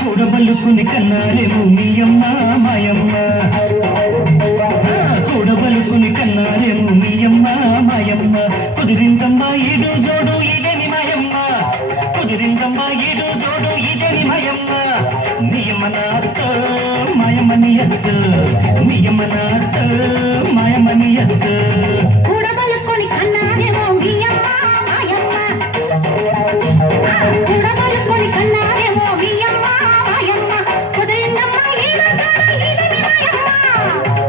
కూడబలుకుని కన్నారేమో మీ అమ్మ మాయమ్మ, కూడబలుకుని కన్నారేమో మీ అమ్మ మాయమ్మ. కుదిరిందమ్మా ఈడు జోడు ఇదేని మాయమ్మ, కుదిరిందమ్మా ఈడు జోడు ఇదేని మాయమ్మ. నియమ నాతో మాయమని ఎత్తు, నియమ నాతో మాయమని ఎత్తు. కూడబలుకుని కన్నారేమో మీ అమ్మ మాయమ్మ, కూడబలుకుని కన్నారేమో మీ అమ్మ మాయమ్మ. కుదిరిందమ్మా ఈడు జోడు ఇదేని మాయమ్మ,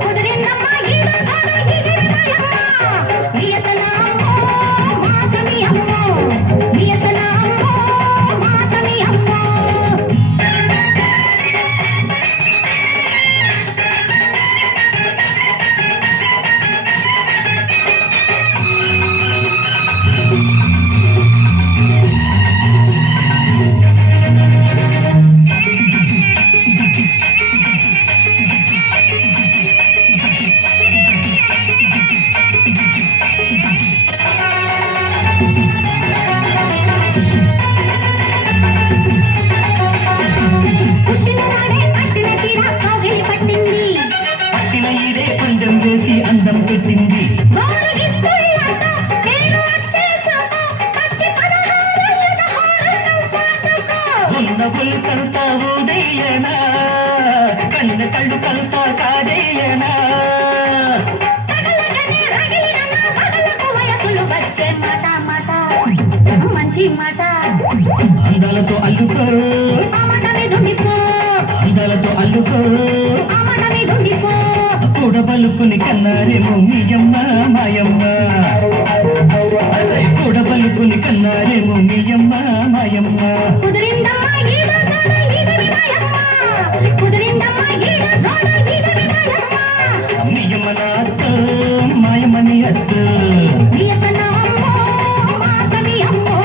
కుదిరిందమ్మా ఈడు జోడు ఇదేని మాయమ్మ. నియతనామో మాతమి అమ్మో, నియతనామో మాతమి అమ్మో. పట్టిన ఈడే పందెం వేసి అందం పెట్టింది. ఉన్న పులు కలుతా ఊదయ్యనా, కన్న కళ్ళు కలుతా కాజయ్యనా. మంచి మాట అందాలతో అల్లుకో, అందాలతో అల్లుకో. కూడబలుకుని కన్నారేమో మీ అమ్మ మాయమ్మ, కూడబలుకుని కన్నారేమో మీ అమ్మ మాయమ్మ. కుదిరిందమ్మా ఈడు జోడు ఇదేని మాయమ్మ, కుదిరిందమ్మా ఈడు జోడు ఇదేని మాయమ్మ. నియమ నాతో మాయమని అత్తు, నియతనామో మాతమి అమ్మో.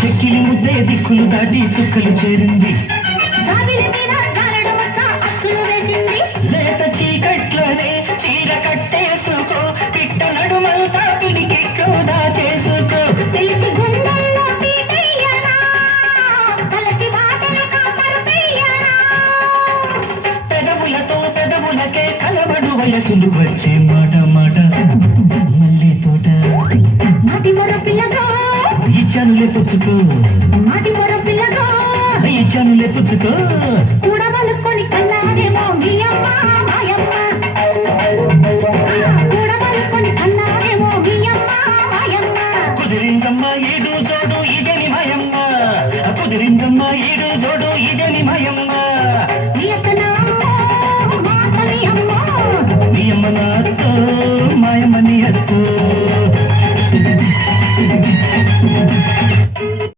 చెక్కిలి ముద్దే దిక్కులు దాటి చుక్కలు చేరింది. జాబిలి మీద జారడు మచ్చ అచ్చులు వేసింది. లేత చీకట్లోనే చీర కట్టేసుకో, పిట్ట నడుమంతా పిడికిట్లో దాచేసుకో. పిలిచి గుండెల్లో పీటయ్యనా, కలచి బాటలు కాపరుపెయ్యనా. పెదవులతో పెదవులకే కలబడు వయసులు వచ్చే మాట మాట. మల్లె తోట మాటి మొర పిల్లగా, ఇచ్చానులే పుచ్చుకో, మాటి మొర పిల్లగా. ఇచ్చానులే పుచ్చుకో. కూడబలుకొని కన్నారేమో మీ అమ్మ మాయమ్మ, కూడబలుకొని కన్నారేమో మీ అమ్మ మాయమ్మ. కుదిరిందమ్మా ఈడు జోడు ఇదేని మాయమ్మ, కుదిరిందమ్మా ఈడు జోడు ఇదేని మాయమ్మ. నియతనామో మాతమి అమ్మో. నియమ నాతో మాయమని అత్తు.